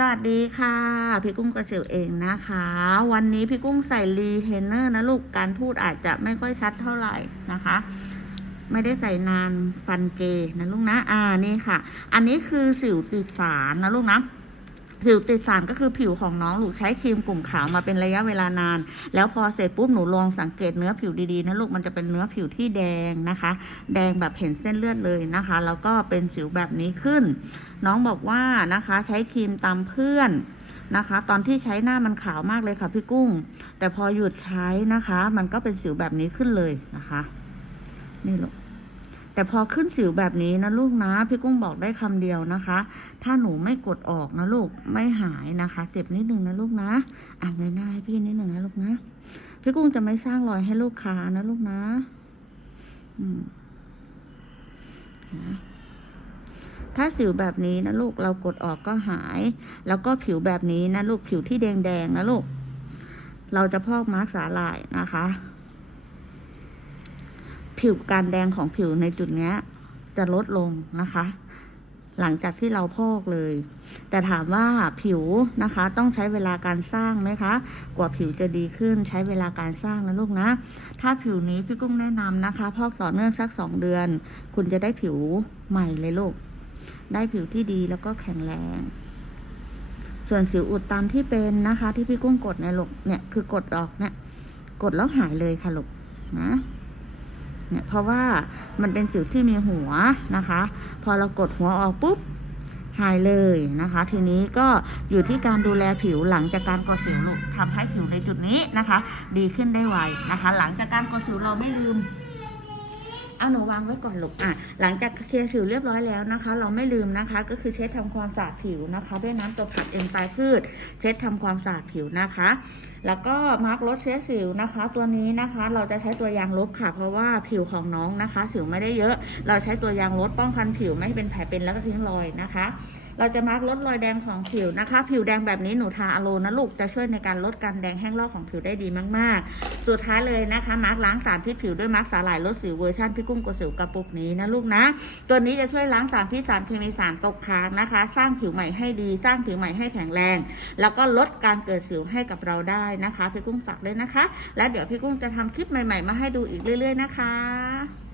สวัสดีค่ะ พี่กุ้งกระเสิวเองนะคะ วันนี้พี่กุ้งใส่รีเทนเนอร์นะลูกการพูดอาจจะไม่ค่อยชัดเท่าไหร่นะคะ ไม่ได้ใส่นานฟันเกนะลูกนะ อ่านี่ค่ะ อันนี้คือสิวติดสารนะลูกนะ สิวติดสารก็คือผิวของน้องลูกใช้ครีมกลุ่มขาวมาเป็นระยะเวลานาน แล้วพอเสร็จปุ๊บหนูลองสังเกตเนื้อผิวดีๆนะลูกมันจะเป็นเนื้อผิวที่แดงนะคะ แดงแบบเห็นเส้นเลือดเลยนะคะ แล้วก็เป็นสิวแบบนี้ขึ้น น้องบอกว่านะคะใช้ครีมตามเพื่อนนะคะ ตอนที่ใช้หน้ามันขาวมากเลยค่ะพี่กุ้ง แต่พอหยุดใช้นะคะ มันก็เป็นสิวแบบนี้ขึ้นเลยนะคะ นี่ลูก แต่พอขึ้นสิวแบบนี้นะลูกนะพี่กุ้งบอกได้คำเดียวนะคะ ถ้าหนูไม่กดออกนะลูกไม่หายนะคะเจ็บนิดนึงนะลูกนะอะเงยหน้าให้พี่นิดนึงนะลูกนะพี่กุ้งจะไม่สร้างรอยให้ลูกค้านะลูกนะ อืมนะถ้าสิวแบบนี้นะลูกเรากดออกก็หาย แล้วก็ผิวแบบนี้นะลูกผิวที่แดงๆนะลูก เราจะพอกมาร์กสาหร่ายนะคะ ผิวการแดงของผิวในจุดเนี้ยจะลดลงนะคะ หลังจากที่เราพอกเลย แต่ถามว่าผิวนะคะ ต้องใช้เวลาการสร้างไหมคะ กว่าผิวจะดีขึ้นใช้เวลาการสร้างนะลูกนะ ถ้าผิวนี้พี่กุ้งแนะนำนะคะ พอกต่อเนื่องสักสองเดือน คุณจะได้ผิวใหม่เลยลูก ได้ผิวที่ดีแล้วก็แข็งแรงส่วนสิวอุดตันที่เป็นนะคะ ที่พี่กุ้งกดในยลูกเนี่ยคือกดออกเนี่ย กดแล้วหายเลยค่ะลูกนะ เนี่ยเพราะว่ามันเป็นสิวที่มีหัวนะคะ พอเรากดหัวออกปุ๊บหายเลยนะคะ ทีนี้ก็อยู่ที่การดูแลผิวหลังจากการกดสิวลูกทำให้ผิวในจุดนี้นะคะ ดีขึ้นได้ไวนะคะ หลังจากการกดสิวเราไม่ลืม เอาหนูวางไว้ก่อนลูกอะหลังจากเคลียร์สิวเรียบร้อยแล้วนะคะ เราไม่ลืมนะคะ ก็คือเช็ดทำความสะอาดผิวนะคะ ด้วยน้ำตัวผัดเอนไซม์พืช เช็ดทำความสะอาดผิวนะคะ แล้วก็มาร์กลดเชื้อสิวนะคะ ตัวนี้นะคะ เราจะใช้ตัวยางลบค่ะ เพราะว่าผิวของน้องนะคะ สิวไม่ได้เยอะ เราใช้ตัวยางลดป้องกันผิวไม่ให้เป็นแผลเป็นแล้วก็ทิ้งรอยนะคะ เราจะมาร์กลดรอยแดงของผิวนะคะ ผิวแดงแบบนี้หนูทาอะโลนะลูกจะช่วยในการลดการแดงแห้งลอกของผิวได้ดีมากๆ สุดท้ายเลยนะคะมาร์กล้างสารพิษผิวด้วยมาร์กสาหร่ายลดสิวเวอร์ชันพี่กุ้งกดสิวกระปุกนี้นะลูกนะ ตัวนี้จะช่วยล้างสารพิษสารเคมีสารตกค้างนะคะ สร้างผิวใหม่ให้ดีสร้างผิวใหม่ให้แข็งแรง แล้วก็ลดการเกิดสิวให้กับเราได้นะคะ พี่กุ้งฝากด้วยนะคะ แล้วเดี๋ยวพี่กุ้งจะทำคลิปใหม่ ๆ มาให้ดูอีกเรื่อย ๆ นะคะ